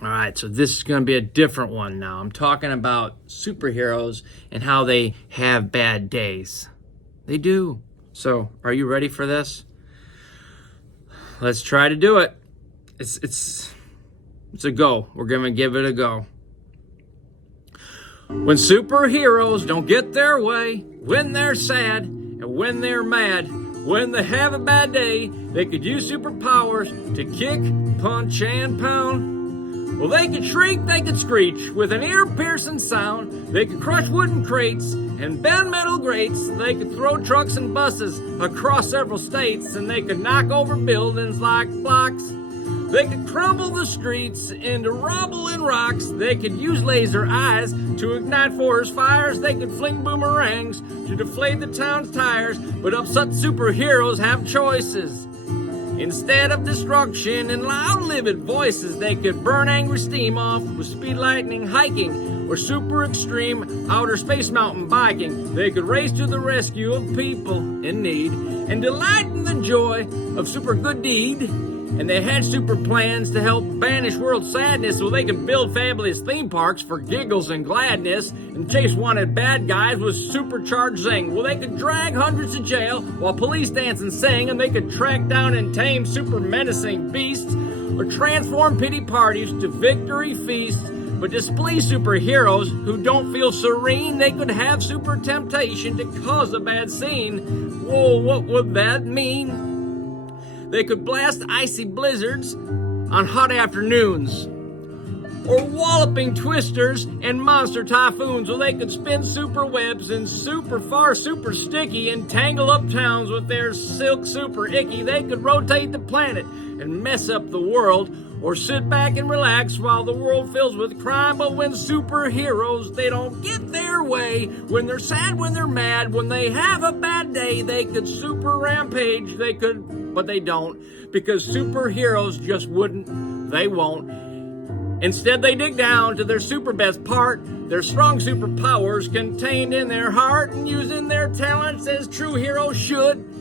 All right, so this is going to be a different one now. I'm talking about superheroes and how they have bad days. They do. So, are you ready for this? Let's try to do it. It's a go. We're going to give it a go. When superheroes don't get their way, when they're sad and when they're mad, when they have a bad day, they could use superpowers to kick, punch, and pound. Well, they could shriek, they could screech with an ear-piercing sound. They could crush wooden crates and bend metal grates. They could throw trucks and buses across several states, and they could knock over buildings like blocks. They could crumble the streets into rubble and rocks. They could use laser eyes to ignite forest fires. They could fling boomerangs to deflate the town's tires. But upset superheroes have choices. Instead of destruction and loud, livid voices, they could burn angry steam off with speed lightning hiking or super extreme outer space mountain biking. They could race to the rescue of people in need and delight in the joy of super good deed. And they had super plans to help banish world sadness, so they could build fabulous theme parks for giggles and gladness and chase wanted bad guys with supercharged zing. Well, they could drag hundreds to jail while police dance and sing, and they could track down and tame super menacing beasts or transform pity parties to victory feasts. But displeased superheroes who don't feel serene, they could have super temptation to cause a bad scene. Whoa, what would that mean? They could blast icy blizzards on hot afternoons, or walloping twisters and monster typhoons. Or they could spin super webs and super far, super sticky, and tangle up towns with their silk super icky. They could rotate the planet and mess up the world, or sit back and relax while the world fills with crime. But when superheroes, they don't get their way, when they're sad, when they're mad, when they have a bad day, they could super rampage. They could, but they don't, because superheroes just wouldn't, they won't. Instead, they dig down to their super best part, their strong superpowers contained in their heart, and using their talents as true heroes should.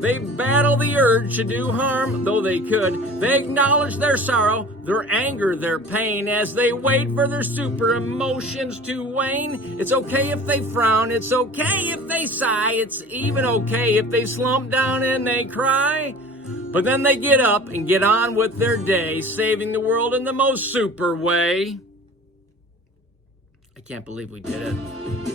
They battle the urge to do harm, though they could. They acknowledge their sorrow, their anger, their pain, as they wait for their super emotions to wane. It's okay if they frown, it's okay if they sigh, it's even okay if they slump down and they cry. But then they get up and get on with their day, saving the world in the most super way. I can't believe we did it.